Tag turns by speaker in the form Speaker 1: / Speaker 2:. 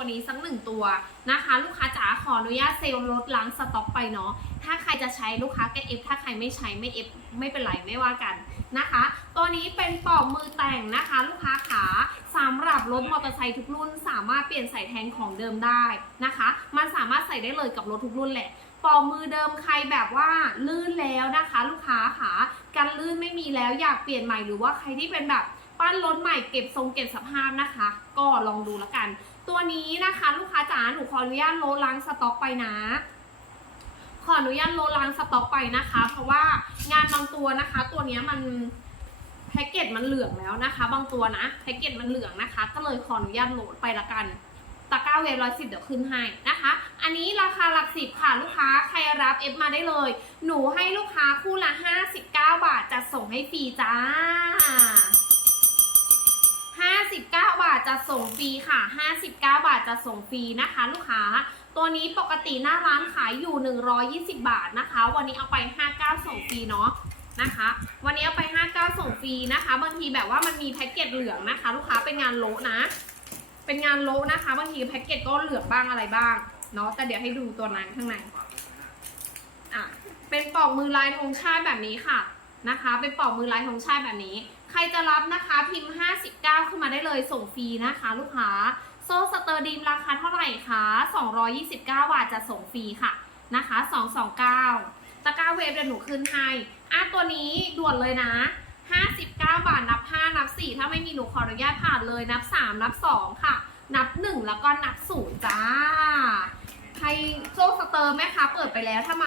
Speaker 1: ตัวนี้สักหนึ่งตัวนะคะ ลูกค้าจ๋าขออนุญาตเซลล์ลดล้างสต็อกไปเนาะถ้าใครจะใช้ลูกค้าก็เอฟถ้าใครไม่ใช้ไม่เอฟไม่เป็นไรไม่ว่ากันนะคะ ตัวนี้เป็นปลอกมือแต่งนะคะ ลูกค้าขาสำหรับรถมอเตอร์ไซค์ทุกรุ่น สามารถเปลี่ยนใส่แทนของเดิมได้นะคะ มันสามารถใส่ได้เลยกับรถทุกรุ่นแหละปอกมือเดิมใครแบบว่าลื่นแล้วนะคะ ลูกค้าขากันลื่นไม่มีแล้วอยากเปลี่ยนใหม่หรือว่าใครที่เป็นแบบ ปั้นรถใหม่เก็บทรงเก็บสภาพนะคะ ก็ลองดูแล้วกัน ตัวนี้นะคะ ลูกค้าจ๋าหนูขออนุญาตโลดล้างสต็อกไปนะขออนุญาตโลดล้างสต็อกไปนะคะ เพราะว่างานบางตัวนะคะ ตัวนี้มันแพ็กเกจมันเหลืองแล้วนะคะ บางตัวนะแพ็กเกจมันเหลืองนะคะ ก็เลยขออนุญาตโหลดไปละกันตะก้าเวฟร้อยสิบเดี๋ยวขึ้นให้นะคะ อันนี้ราคาหลักสิบค่ะลูกค้าใครรับเอฟมาได้เลย หนูให้ลูกค้าคู่ละ59บเก้าบาทจะส่งให้ฟรีจ้า จะส่งฟรีค่ะ 59 บาทจะส่งฟรีนะคะ ลูกค้า ตัวนี้ปกติหน้าร้านขายอยู่ 120 บาทนะคะ วันนี้เอาไป 59 ส่งฟรีเนาะนะคะ วันนี้เอาไป 59 ส่งฟรีนะคะ บางทีแบบว่ามันมีแพ็กเกจเหลืองนะคะ ลูกค้าเป็นงานโลนะ เป็นงานโลนะคะบางทีแพ็กเกจก็เหลืองบ้างอะไรบ้างเนาะแต่เดี๋ยวให้ดูตัวนั้นข้างในอะเป็นปอกมือลายธงชาติแบบนี้ค่ะ นะคะ เป็นปอกมือลายธงชาติแบบนี้ ใครจะรับนะคะพิมพ์ 59 ขึ้นมาได้เลยส่งฟรีนะคะ ลูกค้า โซ่สเตอร์ดีมราคาเท่าไหร่คะ229 บาทจะส่งฟรีค่ะนะคะ 229 ตะกร้าเวฟเดี๋ยวหนูขึ้นให้อะตัวนี้ด่วนเลยนะ 59 บาทนับ 5 นับ 4 ถ้าไม่มีหนูขออนุญาตผ่านเลยนับ 3 นับ 2 ค่ะ นับ 1 แล้วก็นับ 0 จ้า ใครโซ่สเตอร์แม่ค้าเปิดไปแล้วถ้ามา